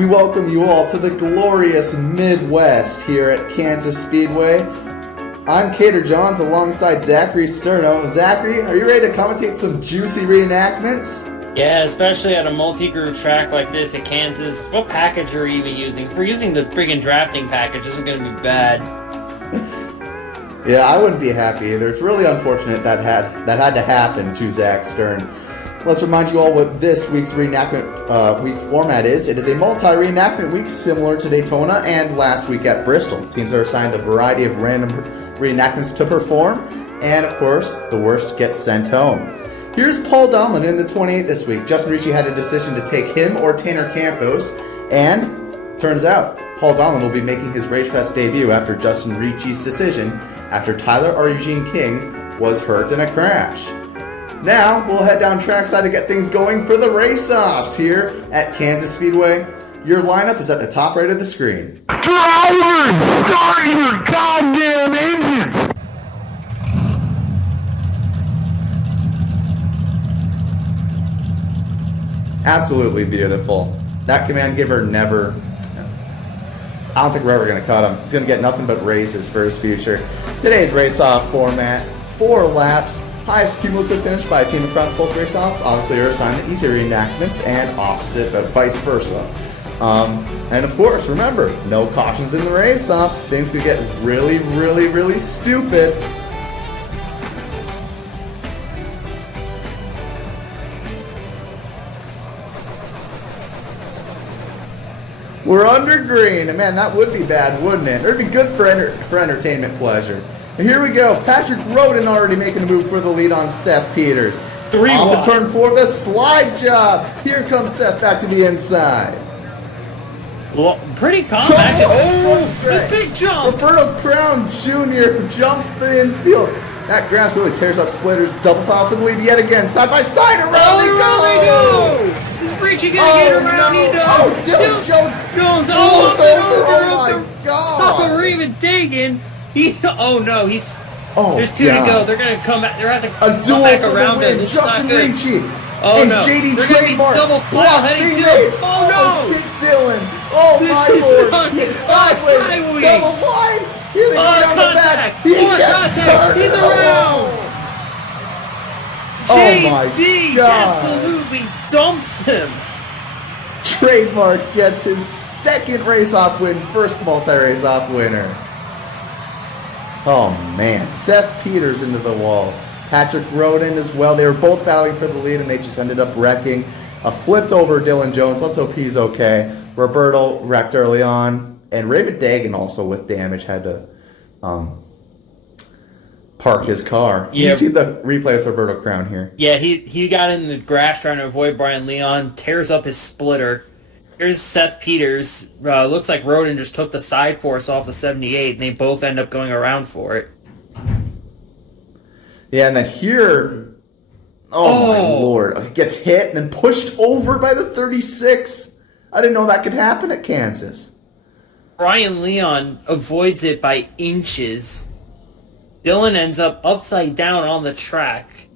We welcome you all to the glorious Midwest here at Kansas Speedway. I'm Cater Johns alongside Zachary Sterno. Zachary, are you ready to commentate some juicy reenactments? Yeah, especially at a multi-group track like this at Kansas. What package are you even using? If we're using the friggin' drafting package, this is going to be bad. Yeah, I wouldn't be happy either. It's really unfortunate that had to happen to Zach Stern. Let's remind you all what this week's reenactment week format is. It is a multi-reenactment week similar to Daytona and last week at Bristol. Teams are assigned a variety of random reenactments to perform, and of course, the worst gets sent home. Here's Paul Donlin in the 28 this week. Justin Ricci had a decision to take him or Tanner Campos, and turns out Paul Donlin will be making his Ragefest debut after Justin Ricci's decision after Tyler R. Eugene King was hurt in a crash. Now, we'll head down trackside to get things going for the race-offs here at Kansas Speedway. Your lineup is at the top right of the screen. Driver, start your goddamn engines! Absolutely beautiful. That command giver never... I don't think we're ever going to cut him. He's going to get nothing but races for his future. Today's race-off format, 4 laps. Highest cumulative finish by a team across both race-offs. Obviously, you're assigned the easier reenactments and opposite, but vice versa. And of course, remember, no cautions in the race-offs. Things could get really, really, really stupid. We're under green, and man, that would be bad, wouldn't it? It would be good for entertainment pleasure. And here we go. Patrick Roden already making a move for the lead on Seth Peters. 3 Off wide. the turn 4, the slide job. Here comes Seth back to the inside. Well, pretty calm. The big jump. Roberto Crown Jr. jumps the infield. That grass really tears up splitters. Double foul for the lead yet again. Side by side, around they go. Is Ricci gonna get around? No. He does. Oh, Dylan Jones rolls over. Oh my God. Top of Raven Dagan. There's 2 to go. They're gonna come back. They're gonna have to A come duel back for around the win. him. Justin Ricci Oh and no. JD They're gonna be Trademark. double foul Lost heading speed to made. him. Oh no. Hit Dylan. Oh This my is lord. not- He's sideways. sideways. Double wide. Here they go down the back. Contact. He More gets contact. turned. He's around. Oh my JD God. absolutely dumps him. Trademark gets his second race-off win, first multi-race-off winner. Oh man, Seth Peters into the wall. Patrick Roden as well. They were both battling for the lead and they just ended up wrecking. A flipped over Dylan Jones. Let's hope he's okay. Roberto wrecked early on. And Raven Dagan also with damage had to park his car. Yeah. You see the replay with Roberto Crown here. Yeah, he got in the grass trying to avoid Brian Leon, tears up his splitter. Here's Seth Peters. Looks like Roden just took the side force off the 78, and they both end up going around for it. Yeah, and then here, oh my lord, he gets hit and then pushed over by the 36. I didn't know that could happen at Kansas. Brian Leon avoids it by inches. Dylan ends up upside down on the track.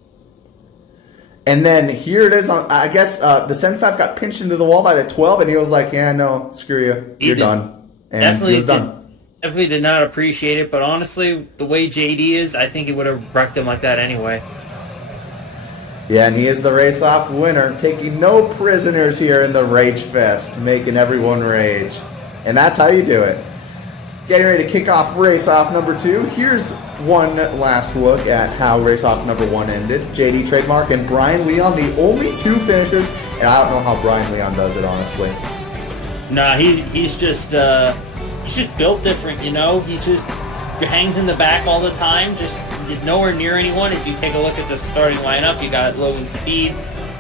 And then here it is. I guess the 75 got pinched into the wall by the 12, and he was like, yeah, no, screw you. You're done. And he was done. Definitely did not appreciate it, but honestly, the way JD is, I think he would have wrecked him like that anyway. Yeah, and he is the race-off winner, taking no prisoners here in the Ragefest, making everyone rage. And that's how you do it. Getting ready to kick off race-off number 2. Here's one last look at how race-off number 1 ended. JD Trademark and Brian Leon, the only 2 finishers, and I don't know how Brian Leon does it, honestly. Nah, he's just built different, you know? He just hangs in the back all the time, just is nowhere near anyone. As you take a look at the starting lineup, you got Logan Speed,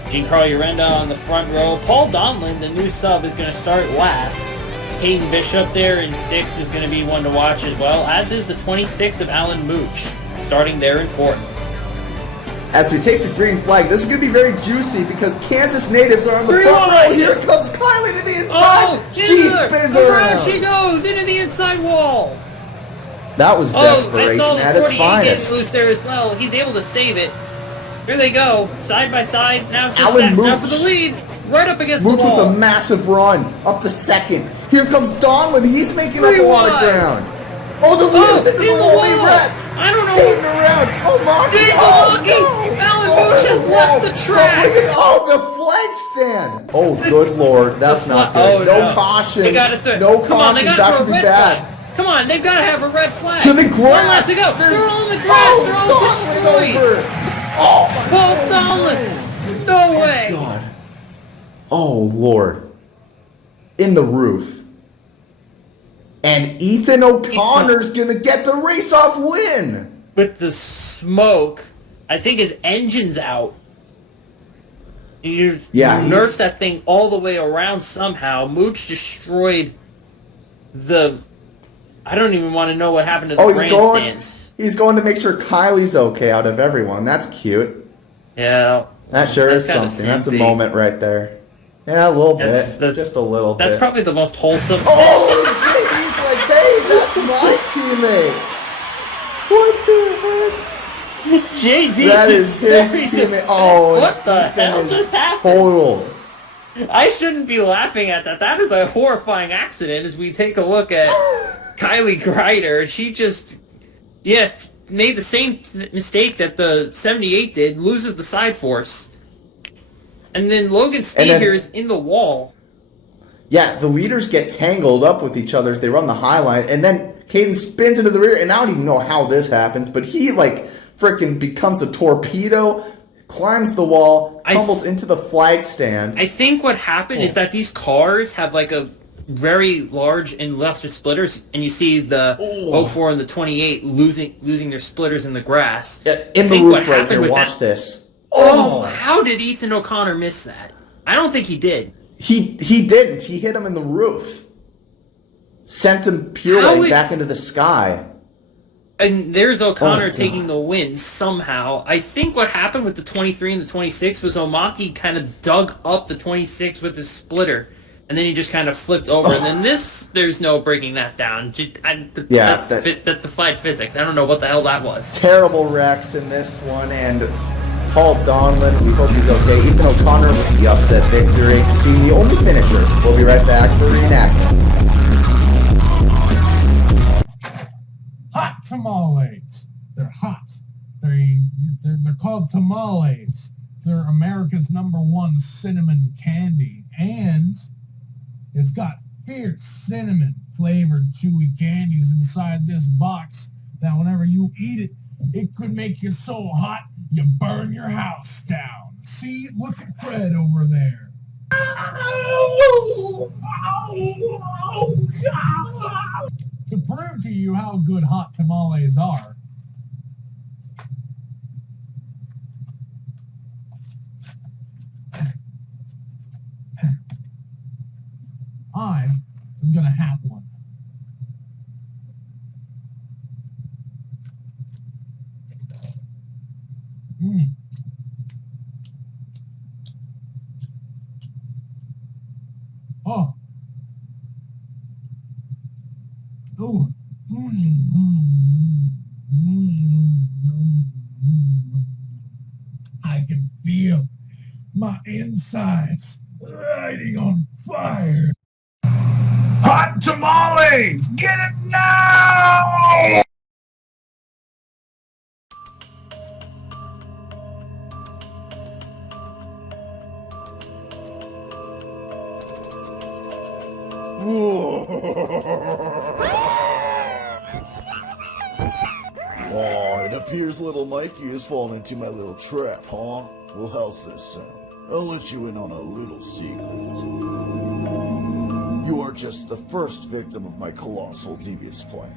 Giancarlo Urenda on the front row. Paul Donlin, the new sub, is going to start last. Hayden Bishop there in 6th is going to be one to watch as well, as is the 26 of Alan Mooch, starting there in 4th. As we take the green flag, this is going to be very juicy because Kansas natives are on the front row. Here comes Kylie to the inside. She spins around. She goes into the inside wall. That was desperation at its finest. Getting loose there as well. He's able to save it. Here they go, side by side. Now for Alan Mooch. now for the lead. right up against Mooch the with wall. a massive run up to second. Here comes Donlin. He's making up a lot of ground. Oh, the leader's in the rolling wreck. I don't know. Skating around. Oh, Monkey. It's Oh, Monkey. no. Alan Mooch has left the track. Oh, the flag stand. Oh, good Lord. That's not good. No caution. They got to no caution. That could be bad. Come on, they've got to have a red flag. To the grass. 1 lap to go. They're on the grass. They're all destroyed. Oh, Well, Donlin. No way. God. Oh, Lord. In the roof. And Ethan O'Connor's going to get the race-off win. With the smoke, I think his engine's out. You nurse that thing all the way around somehow. Mooch destroyed the... I don't even want to know what happened to the grandstands. He's going to make sure Kylie's okay out of everyone. That's cute. Yeah. That sure is something. That's a moment right there. Yeah, a little bit. Just a little bit. That's probably the most wholesome... Oh, JD's like, hey, that's my teammate. What the heck? JD That is his teammate. Oh, what the hell just happened? Totaled. I shouldn't be laughing at that. That is a horrifying accident as we take a look at Kylie Greider. She just, made the same mistake that the 78 did, loses the side force. And then Logan Steed here is in the wall. Yeah, the leaders get tangled up with each other as they run the high line, and then Caden spins into the rear, and I don't even know how this happens, but he, like, freaking becomes a torpedo, climbs the wall, tumbles into the flag stand. I think what happened is that these cars have, like, a very large and illustrious splitters, and you see the 04 and the 28 losing their splitters in the grass. In the roof right here, watch this. Oh, how did Ethan O'Connor miss that? I don't think he did. He didn't. He hit him in the roof. Sent him pirouetting back into the sky. And there's O'Connor taking the win somehow. I think what happened with the 23 and the 26 was Omaki kind of dug up the 26 with his splitter. And then he just kind of flipped over. And then there's no breaking that down. That's defied physics. I don't know what the hell that was. Terrible wrecks in this one, and Paul Donlin, we hope he's okay. Ethan O'Connor with the upset victory, being the only finisher. We'll be right back for reenactment. Hot tamales. They're hot. They're called tamales. They're America's #1 cinnamon candy, and it's got fierce cinnamon flavored chewy candies inside this box that whenever you eat it, it could make you so hot you burn your house down. See, look at Fred over there. To prove to you how good hot tamales are, I am going to have one. Oh. Ooh. I can feel my insides lighting on fire. Hot tamales! Get it now! Oh, it appears little Mikey has fallen into my little trap, huh? Well, how's this sound? I'll let you in on a little secret. You are just the first victim of my colossal devious plan.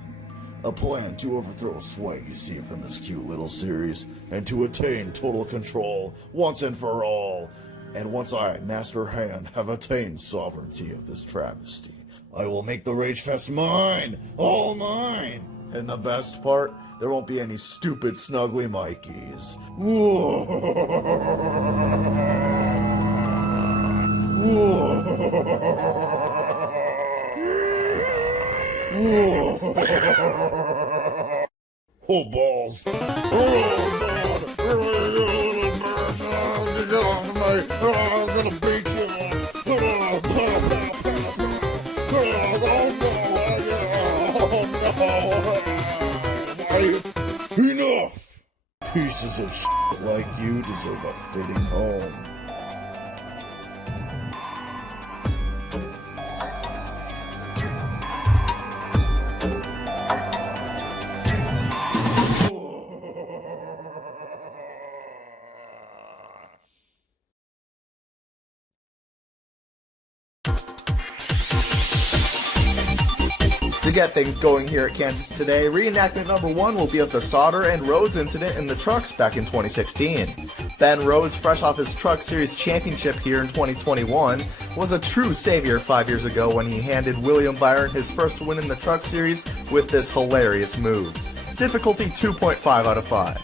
A plan to overthrow swag you see from this cute little series, and to attain total control once and for all. And once I, Master Hand, have attained sovereignty of this travesty, I will make the Ragefest mine! All mine! And the best part, there won't be any stupid snuggly Mikeys. Oh, balls. Oh, God. Get off of me. Oh, I'm gonna beat you. Enough! Pieces of shit like you deserve a fitting home. To get things going here at Kansas today, reenactment number 1 will be of the Sauter and Rhodes incident in the trucks back in 2016. Ben Rhodes, fresh off his Truck Series championship here in 2021, was a true savior 5 years ago when he handed William Byron his first win in the Truck Series with this hilarious move. Difficulty 2.5 out of 5.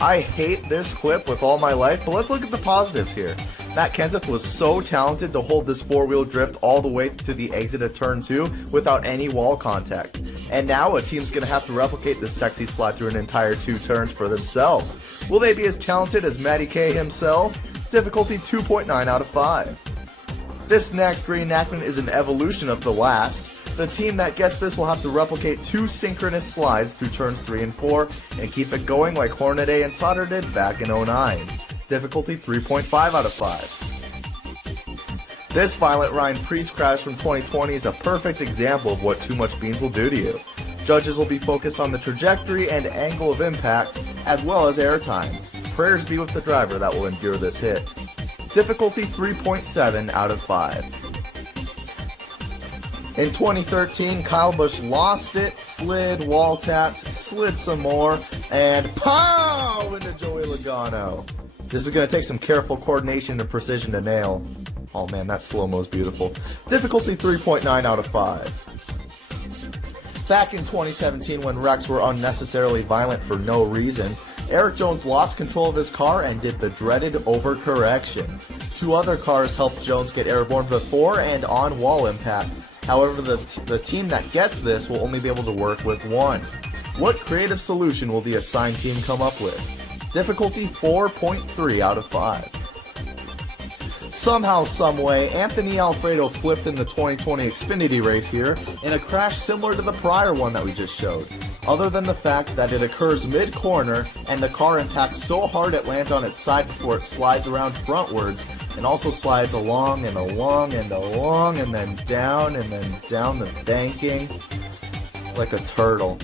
I hate this clip with all my life, but let's look at the positives here. Matt Kenseth was so talented to hold this four-wheel drift all the way to the exit of turn 2 without any wall contact. And now a team's going to have to replicate this sexy slide through an entire 2 turns for themselves. Will they be as talented as Matty K himself? Difficulty 2.9 out of 5. This next reenactment is an evolution of the last. The team that gets this will have to replicate 2 synchronous slides through turns 3 and 4 and keep it going like Hornaday and Sauter did back in 09. Difficulty 3.5 out of 5. This violent Ryan Preece crash from 2020 is a perfect example of what too much beans will do to you. Judges will be focused on the trajectory and angle of impact, as well as airtime. Prayers be with the driver that will endure this hit. Difficulty 3.7 out of 5. In 2013, Kyle Busch lost it, slid, wall tapped, slid some more, and POW! Into Joey Logano. This is going to take some careful coordination and precision to nail. Oh man, that slow-mo is beautiful. Difficulty 3.9 out of 5. Back in 2017, when wrecks were unnecessarily violent for no reason, Eric Jones lost control of his car and did the dreaded overcorrection. 2 other cars helped Jones get airborne before and on wall impact. However, the team that gets this will only be able to work with 1. What creative solution will the assigned team come up with? Difficulty 4.3 out of 5. Somehow, someway, Anthony Alfredo flipped in the 2020 Xfinity race here in a crash similar to the prior one that we just showed, other than the fact that it occurs mid-corner and the car impacts so hard it lands on its side before it slides around frontwards and also slides along and along and along and then down the banking like a turtle.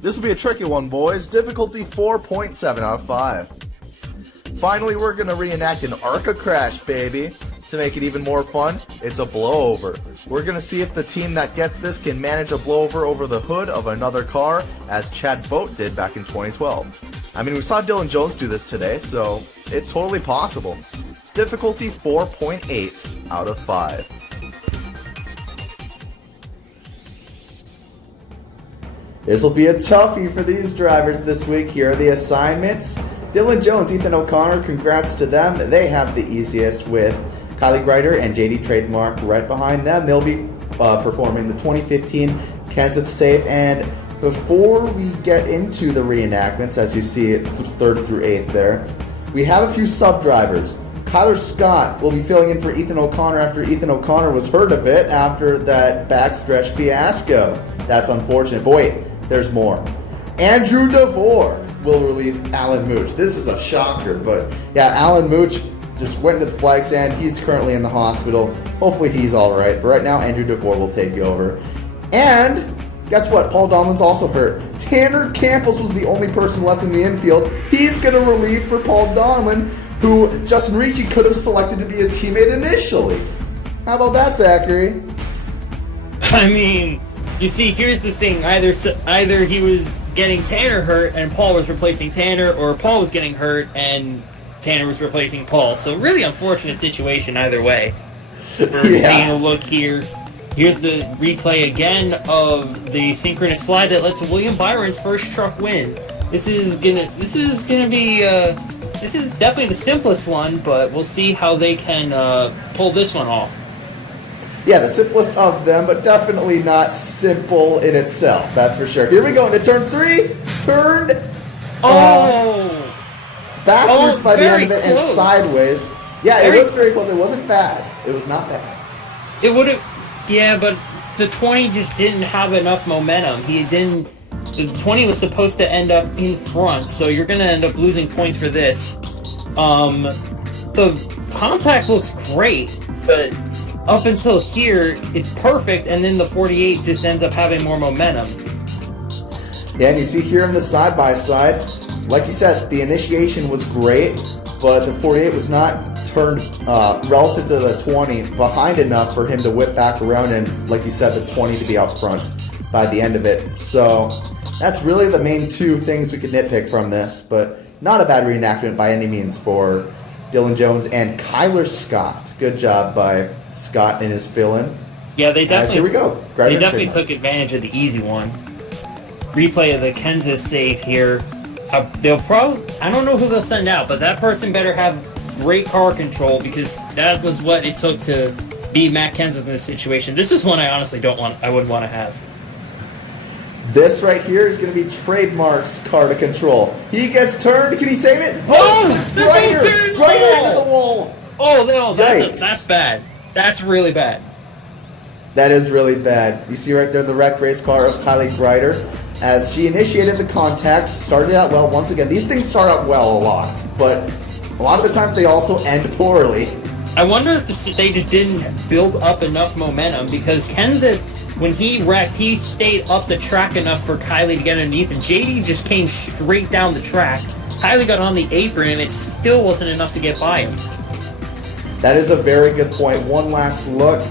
This will be a tricky one, boys. Difficulty 4.7 out of 5. Finally, we're going to reenact an ARCA crash, baby. To make it even more fun, it's a blowover. We're going to see if the team that gets this can manage a blowover over the hood of another car, as Chad Boat did back in 2012. I mean, we saw Dylan Jones do this today, so it's totally possible. Difficulty 4.8 out of 5. This will be a toughie for these drivers this week. Here are the assignments. Dylan Jones, Ethan O'Connor, congrats to them. They have the easiest with Kylie Greider and JD Trademark right behind them. They'll be performing the 2015 Kansas Safe. And before we get into the reenactments, as you see it 3rd through 8th there, we have a few sub-drivers. Kyler Scott will be filling in for Ethan O'Connor after Ethan O'Connor was hurt a bit after that backstretch fiasco. That's unfortunate. But wait, there's more. Andrew DeVore will relieve Alan Mooch. This is a shocker, but yeah, Alan Mooch just went into the flag stand. He's currently in the hospital. Hopefully he's all right. But right now, Andrew DeVore will take over. And guess what? Paul Donlan's also hurt. Tanner Campos was the only person left in the infield. He's going to relieve for Paul Donlan, who Justin Ricci could have selected to be his teammate initially. How about that, Zachary? I mean, you see, here's the thing. Either he was getting Tanner hurt and Paul was replacing Tanner, or Paul was getting hurt and Tanner was replacing Paul. So really unfortunate situation either way. We're taking a look here. Here's the replay again of the synchronous slide that led to William Byron's first truck win. This is definitely the simplest one, but we'll see how they can pull this one off. Yeah, the simplest of them, but definitely not simple in itself, that's for sure. Here we go into turn 3. Turned backwards by the end of it and sideways. Yeah, it was very close. It wasn't bad. It was not bad. It would have, yeah, but the 20 just didn't have enough momentum. The 20 was supposed to end up in front, so you're going to end up losing points for this. The contact looks great, but up until here, it's perfect, and then the 48 just ends up having more momentum. Yeah, and you see here in the side-by-side, like you said, the initiation was great, but the 48 was not turned relative to the 20 behind enough for him to whip back around and, like you said, the 20 to be out front by the end of it. So that's really the main two things we could nitpick from this, but not a bad reenactment by any means for Dylan Jones and Kyler Scott. Good job by Scott in his fill-in. Yeah, they definitely. Here we go. They definitely took advantage of the easy one. Replay of the Kansas save here. They'll probably. I don't know who they'll send out, but that person better have great car control because that was what it took to beat Matt Kenseth in this situation. This is one I honestly don't want. I wouldn't want to have. This right here is going to be Trademark's car to control. He gets turned. Can he save it? Oh, it's right into the wall. Oh no, that's bad. That's really bad. That is really bad. You see right there the wrecked race car of Kylie Greider as she initiated the contact, started out well. Once again, these things start out well a lot, but a lot of the times they also end poorly. I wonder if they just didn't build up enough momentum because Kenseth, when he wrecked, he stayed up the track enough for Kylie to get underneath, and JD just came straight down the track. Kylie got on the apron, and it still wasn't enough to get by him. That is a very good point. One last look.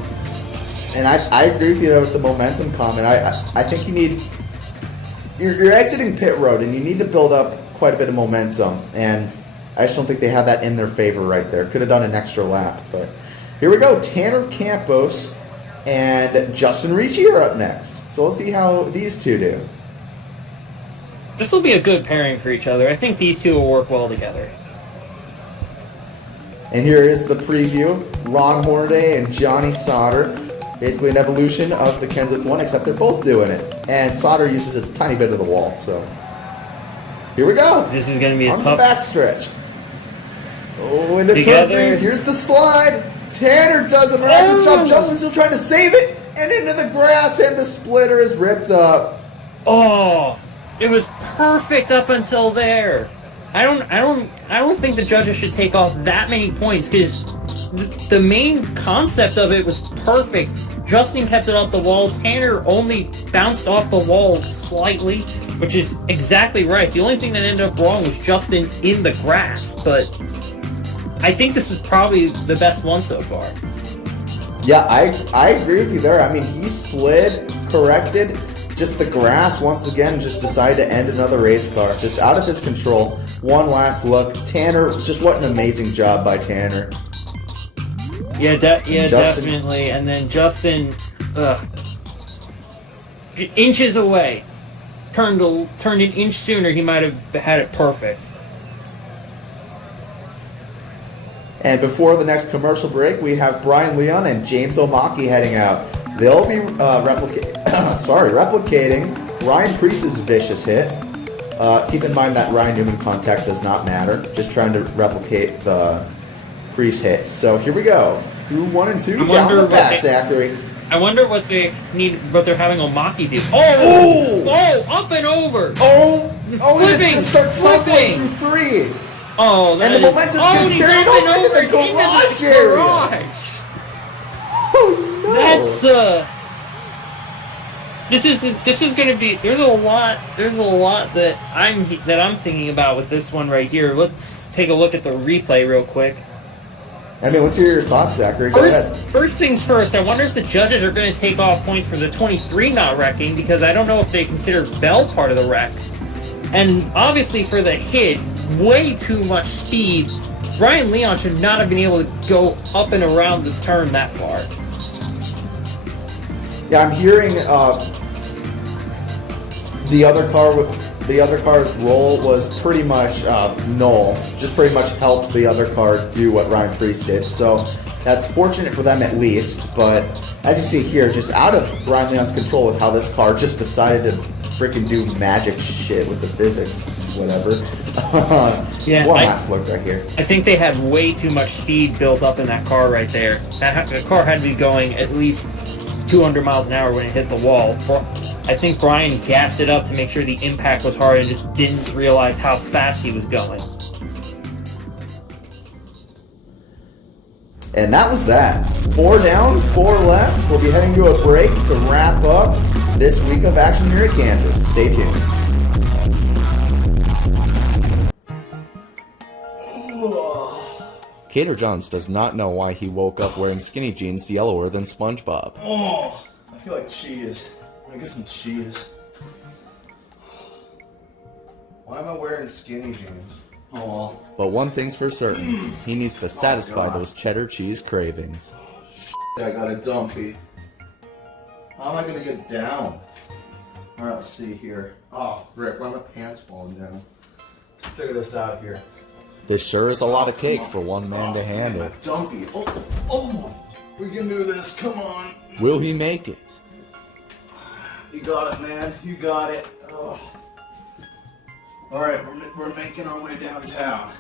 And I agree with you there with the momentum comment. I think you need... You're exiting pit road, and you need to build up quite a bit of momentum. And I just don't think they have that in their favor right there. Could have done an extra lap. But here we go. Tanner Campos and Justin Ricci are up next. So we'll see how these two do. This will be a good pairing for each other. I think these two will work well together. And here is the preview. Ron Hornaday and Johnny Sauter. Basically an evolution of the Kenseth one, except they're both doing it. And Sauter uses a tiny bit of the wall, so... Here we go! This is going to be a on tough... the backstretch. Oh, into Together. turn 3. Here's the slide. Tanner does a miraculous job. Justin's still trying to save it. And into the grass, and the splitter is ripped up. Oh! It was perfect up until there. I don't think the judges should take off that many points because the main concept of it was perfect. Justin kept it off the wall. Tanner only bounced off the wall slightly, which is exactly right. The only thing that ended up wrong was Justin in the grass, but I think this was probably the best one so far. Yeah, I agree with you there. I mean, he slid, corrected, just the grass once again just decided to end another race car. Just out of his control. One last look. Tanner, just what an amazing job by Tanner. Yeah, definitely. And then Justin, inches away. Turned an inch sooner, he might have had it perfect. And before the next commercial break, we have Brian Leon and James Omaki heading out. They'll be replicating Ryan Preece's vicious hit. Keep in mind that Ryan Newman contact does not matter. Just trying to replicate the Preece hit. So here we go. Through 1 and 2. Down the back, Zachary. I wonder what they're having Omaki do. Oh, up and over. Flipping, it's gonna start tumbling through 3. Oh, that and the momentum's going to carry it over into the garage area. Oh no! That's This is going to be. There's a lot that I'm thinking about with this one right here. Let's take a look at the replay real quick. I mean, let's hear your thoughts, Zachary. Go ahead. First things first, I wonder if the judges are going to take off points for the 23 not wrecking, because I don't know if they consider Bell part of the wreck. And obviously for the hit, way too much speed. Brian Leon should not have been able to go up and around the turn that far. Yeah, I'm hearing the other car's roll was pretty much null. Just pretty much helped the other car do what Ryan Preece did. So that's fortunate for them at least. But as you see here, just out of Brian Leon's control with how this car just decided to freaking do magic shit with the physics, whatever. Yeah, One last look right here. I think they had way too much speed built up in that car right there. The car had to be going at least 200 miles an hour when it hit the wall. I think Brian gassed it up to make sure the impact was hard and just didn't realize how fast he was going. And that was that. 4 down, 4 left. We'll be heading to a break to wrap up this week of action here at Kansas. Stay tuned. Cater Johns does not know why he woke up wearing skinny jeans yellower than SpongeBob. Oh, I feel like cheese. Let me get some cheese. Why am I wearing skinny jeans? Oh. But one thing's for certain, he needs to satisfy those cheddar cheese cravings. I got a dumpy. How am I gonna get down? Alright, let's see here. Oh, frick, why are my pants falling down? Let's figure this out here. This sure is a lot of cake for one man to handle. Dumpy. Oh, we can do this, come on. Will he make it? You got it, man. You got it. Oh. Alright, we're making our way downtown.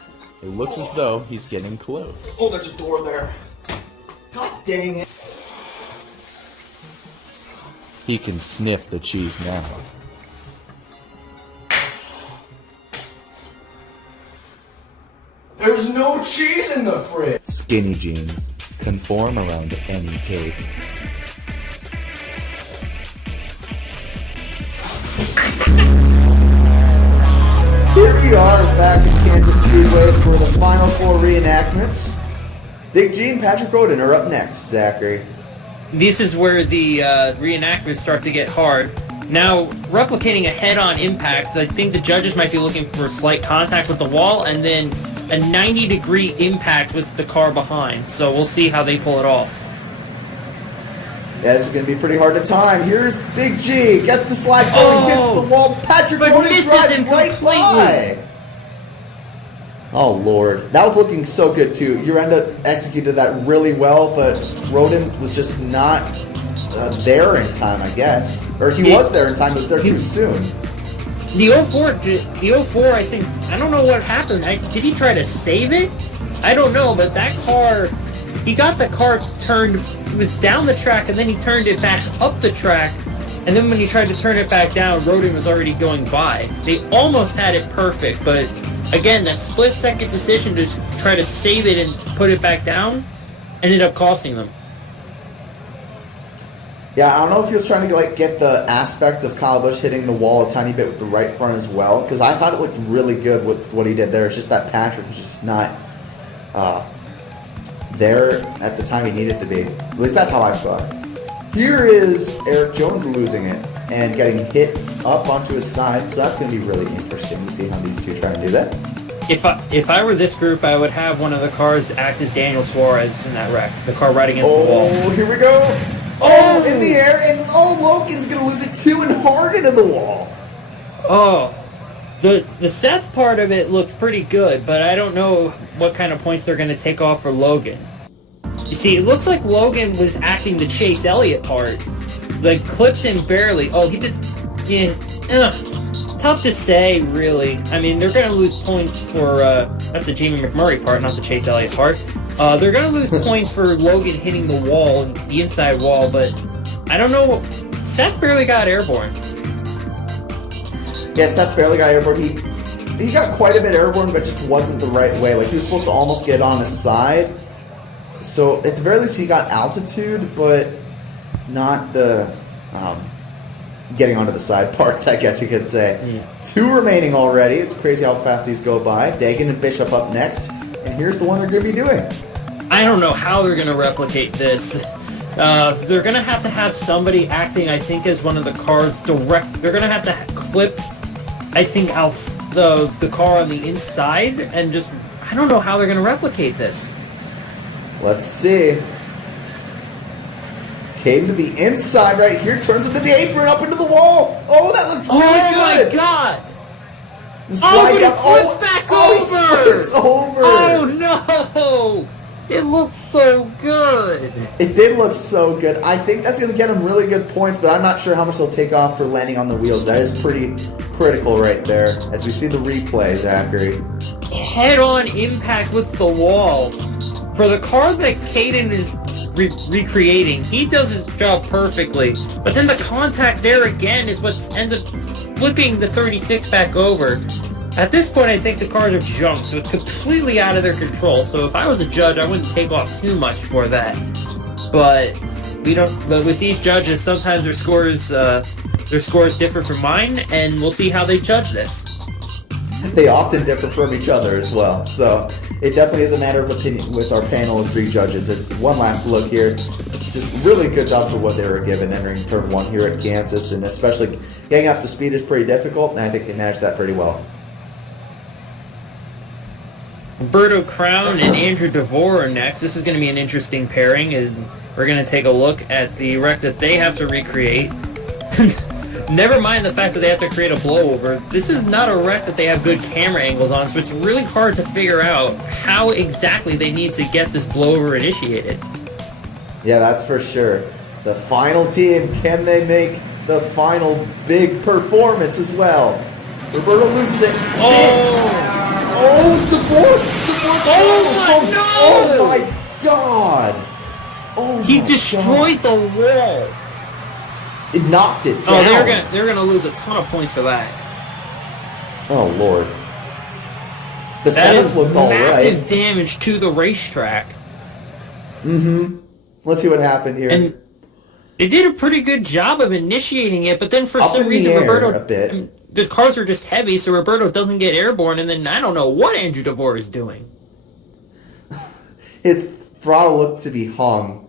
It looks as though he's getting close. Oh, there's a door there. God dang it. He can sniff the cheese now. There's no cheese in the fridge. Skinny jeans conform around any cake. Here we are back at Kansas Speedway for the final 4 reenactments. Big G and Patrick Roden are up next, Zachary. This is where the reenactments start to get hard. Now, replicating a head-on impact, I think the judges might be looking for slight contact with the wall and then a 90-degree impact with the car behind. So we'll see how they pull it off. Yeah, this is going to be pretty hard to time. Here's Big G. Gets the slide going, hits the wall. Patrick but Roden misses drives him right completely. by. Oh, Lord. That was looking so good, too. Urenda executed that really well, but Roden was just not there in time, I guess. Or he was there in time, but was there too soon. The 04, I think, I don't know what happened. Did he try to save it? I don't know, but that car, he got the car turned, it was down the track, and then he turned it back up the track, and then when he tried to turn it back down, Roden was already going by. They almost had it perfect, but again, that split-second decision to try to save it and put it back down ended up costing them. Yeah, I don't know if he was trying to get the aspect of Kyle Busch hitting the wall a tiny bit with the right front as well, because I thought it looked really good with what he did there. It's just that Patrick was just not there at the time he needed to be. At least that's how I saw it. Here is Eric Jones losing it and getting hit up onto his side, so that's going to be really interesting to see how these two try and do that. If I were this group, I would have one of the cars act as Daniel Suarez in that wreck. The car right against the wall. Oh, here we go. Oh, in the air, and Logan's going to lose it too and hard into the wall. Oh, the Seth part of it looked pretty good, but I don't know what kind of points they're going to take off for Logan. You see, it looks like Logan was acting the Chase Elliott part. Like, clips him barely. Oh, he did... Yeah, tough to say, really. I mean, they're going to lose points for... that's the Jamie McMurray part, not the Chase Elliott part. They're going to lose points for Logan hitting the wall, the inside wall, but I don't know. Seth barely got airborne. Yeah, Seth barely got airborne. He got quite a bit airborne, but just wasn't the right way. Like, he was supposed to almost get on his side. So, at the very least, he got altitude, but not the getting onto the side part, I guess you could say. Yeah. 2 remaining already. It's crazy how fast these go by. Dagan and Bishop up next. And here's the one they're going to be doing. I don't know how they're going to replicate this. They're going to have somebody acting, I think, as one of the cars direct. They're going to have to clip, I think, out the car on the inside, and just, I don't know how they're going to replicate this. Let's see. Came to the inside right here, turns into the apron, up into the wall. Oh, that looked really good. Oh my god! Oh, but he flips back over! He flips over! Oh no! It looks so good. It did look so good. I think that's going to get him really good points, but I'm not sure how much they'll take off for landing on the wheels. That is pretty critical right there. As we see the replay, Zachary. Head-on impact with the wall. For the car that Caden is recreating, he does his job perfectly. But then the contact there again is what ends up flipping the 36 back over. At this point, I think the cars are junk, so it's completely out of their control. So if I was a judge, I wouldn't take off too much for that. But we don't. But with these judges, sometimes their scores differ from mine, and we'll see how they judge this. They often differ from each other as well, so it definitely is a matter of opinion with our panel of 3 judges. It's one last look here. Just really good job for what they were given entering turn 1 here at Kansas, and especially getting up to speed is pretty difficult, and I think they managed that pretty well. Roberto Crown and Andrew DeVore are next. This is going to be an interesting pairing, and we're going to take a look at the wreck that they have to recreate. Never mind the fact that they have to create a blowover. This is not a wreck that they have good camera angles on, so it's really hard to figure out how exactly they need to get this blowover initiated. Yeah, that's for sure. The final team, can they make the final big performance as well? Roberto loses it. Oh my god! Oh, he destroyed the wall. It knocked it down. Oh, they're gonna lose a ton of points for that. Oh lord. The That is sevens looked all massive right. damage to the racetrack. Let's see what happened here. And they did a pretty good job of initiating it, but then for Up some in the reason air Roberto, a bit. The cars are just heavy, so Roberto doesn't get airborne, and then I don't know what Andrew DeVore is doing. His throttle looked to be hung.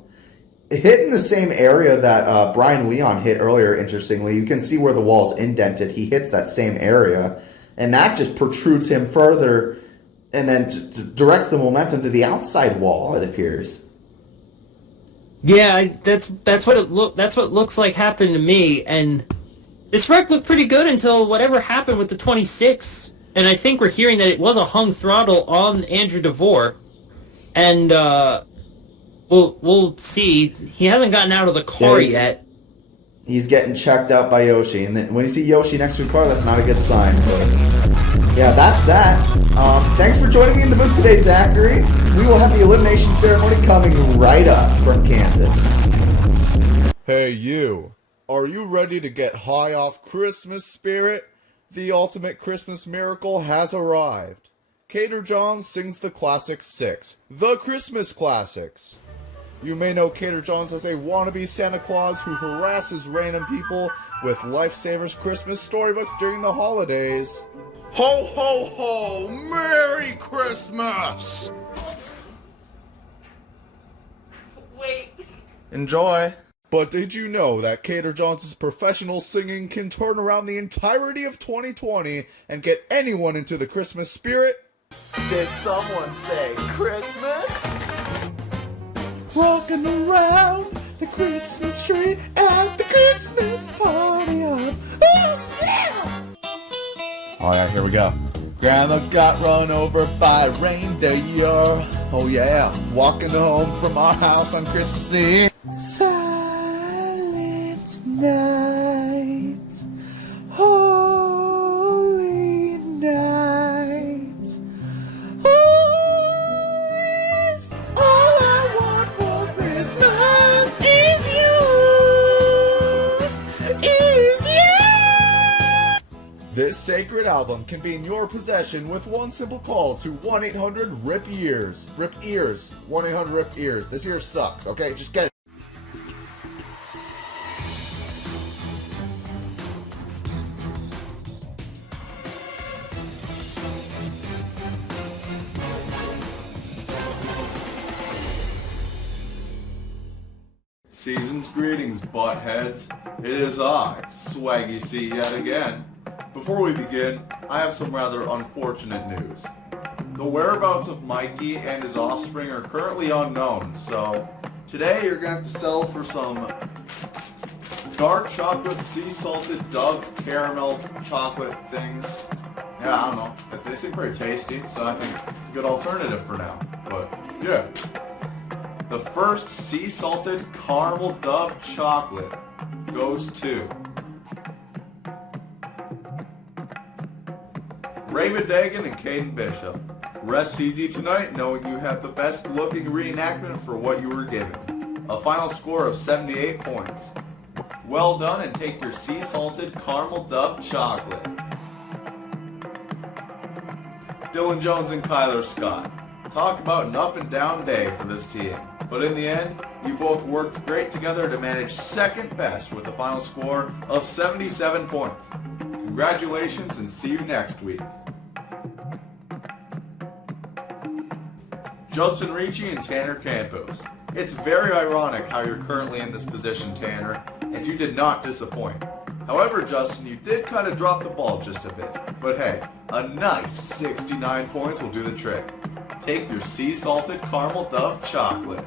Hitting the same area that Brian Leon hit earlier, interestingly. You can see where the wall's indented. He hits that same area, and that just protrudes him further and then directs the momentum to the outside wall, it appears. Yeah, that's what looks like happened to me, and this wreck looked pretty good until whatever happened with the 26, and I think we're hearing that it was a hung throttle on Andrew DeVore, and we'll see. He hasn't gotten out of the car yet. He's getting checked out by Yoshi, and then when you see Yoshi next to the car, that's not a good sign. But yeah, that's that. Thanks for joining me in the booth today, Zachary. We will have the elimination ceremony coming right up from Kansas. Hey you, are you ready to get high off Christmas spirit? The ultimate Christmas miracle has arrived. Cater John sings the Classic 6, the Christmas Classics. You may know Cater Johns as a wannabe Santa Claus who harasses random people with Lifesavers Christmas storybooks during the holidays. Ho, ho, ho! Merry Christmas! Wait. Enjoy. But did you know that Cater Johns' professional singing can turn around the entirety of 2020 and get anyone into the Christmas spirit? Did someone say Christmas? Rocking around the Christmas tree at the Christmas party on. Oh, yeah! Alright, here we go. Grandma got run over by a reindeer. Oh yeah, walking home from our house on Christmas Eve. Silent night, holy night. Always all I want for Christmas is you. Is you. This sacred album can be in your possession with one simple call to 1-800-RIP-EARS. RIP ears. 1-800-RIP-EARS. This ear sucks, okay? Just get it. Season's greetings, buttheads. It is I, Swaggy C, yet again. Before we begin, I have some rather unfortunate news. The whereabouts of Mikey and his offspring are currently unknown, so today you're going to have to settle for some dark chocolate, sea salted Dove caramel chocolate things. Yeah, I don't know. They seem pretty tasty, so I think it's a good alternative for now. But yeah. The first sea salted caramel dove chocolate goes to Raymond Dagan and Caden Bishop. Rest easy tonight knowing you have the best looking reenactment for what you were given. A final score of 78 points. Well done, and take your sea salted caramel dove chocolate. Dylan Jones and Kyler Scott. Talk about an up and down day for this team. But in the end, you both worked great together to manage second best with a final score of 77 points. Congratulations, and see you next week. Justin Ricci and Tanner Campos. It's very ironic how you're currently in this position, Tanner, and you did not disappoint. However, Justin, you did kind of drop the ball just a bit. But hey, a nice 69 points will do the trick. Take your sea salted caramel dove chocolate.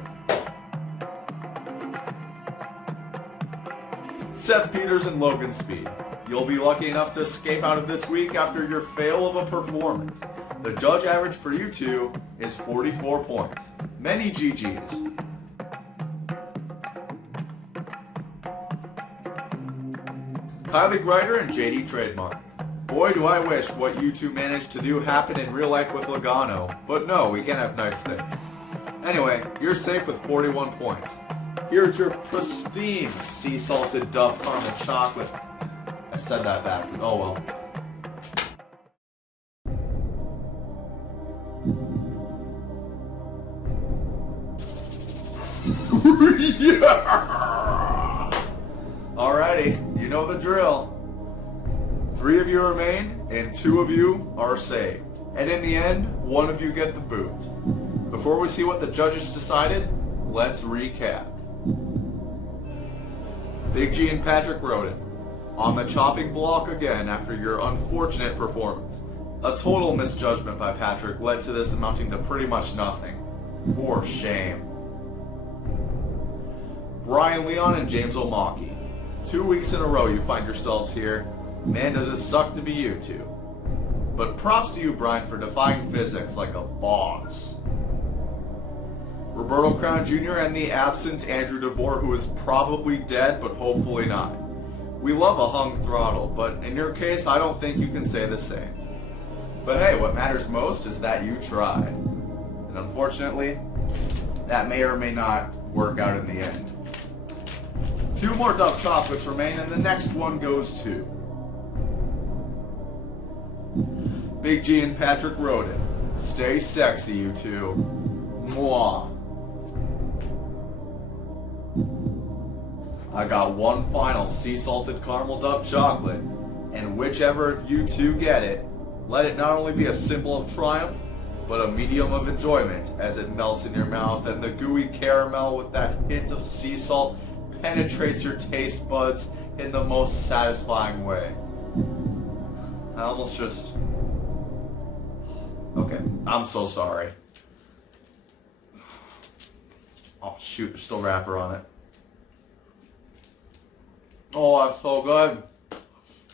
Seth Peters and Logan Speed. You'll be lucky enough to escape out of this week after your fail of a performance. The judge average for you two is 44 points. Many GGs. Kylie Greider and JD Trademark. Boy, do I wish what you two managed to do happened in real life with Logano, but no, we can't have nice things. Anyway, you're safe with 41 points. Here's your pristine sea salted dove caramel chocolate. I said that backwards. Oh well. Yeah! Alrighty, you know the drill. 3 of you remain, and 2 of you are saved. And in the end, 1 of you get the boot. Before we see what the judges decided, let's recap. Big G and Patrick Roden on the chopping block again after your unfortunate performance. A total misjudgment by Patrick led to this amounting to pretty much nothing. For shame. Brian Leon and James O'Maki. 2 weeks in a row you find yourselves here. Man, does it suck to be you two. But props to you, Brian, for defying physics like a boss. Roberto Crown Jr. and the absent Andrew DeVore, who is probably dead, but hopefully not. We love a hung throttle, but in your case, I don't think you can say the same. But hey, what matters most is that you tried. And unfortunately, that may or may not work out in the end. 2 more Dove Chocolates remain, and the next one goes to Big G and Patrick Roden. Stay sexy, you two. Mwah. I got one final sea salted caramel Dove chocolate, and whichever of you two get it, let it not only be a symbol of triumph, but a medium of enjoyment as it melts in your mouth and the gooey caramel with that hint of sea salt penetrates your taste buds in the most satisfying way. I almost just... Okay, I'm so sorry. Oh shoot, there's still wrapper on it. Oh, that's so good.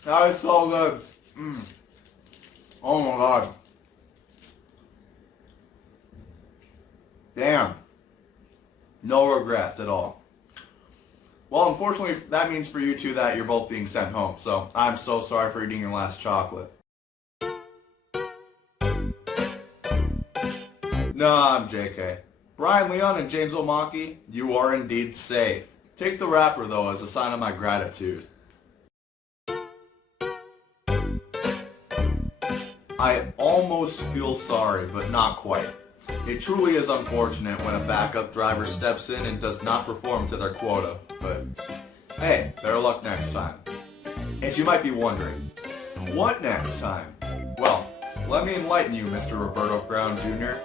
That is so good. Oh my god. Damn. No regrets at all. Well, unfortunately, that means for you two that you're both being sent home, so I'm so sorry for eating your last chocolate. Nah, I'm JK. Brian Leon and James O'Maki, you are indeed safe. Take the wrapper, though, as a sign of my gratitude. I almost feel sorry, but not quite. It truly is unfortunate when a backup driver steps in and does not perform to their quota, but hey, better luck next time. And you might be wondering, what next time? Well, let me enlighten you, Mr. Roberto Crown Jr.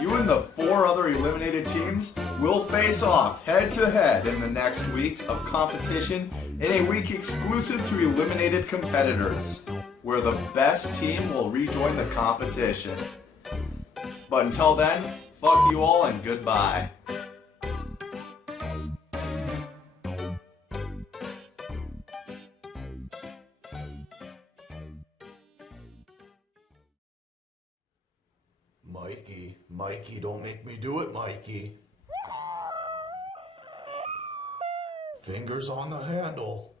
You and the 4 other eliminated teams will face off head-to-head in the next week of competition in a week exclusive to eliminated competitors, where the best team will rejoin the competition. But until then, fuck you all and goodbye. Mikey, don't make me do it, Mikey. Fingers on the handle.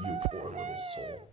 You poor little soul.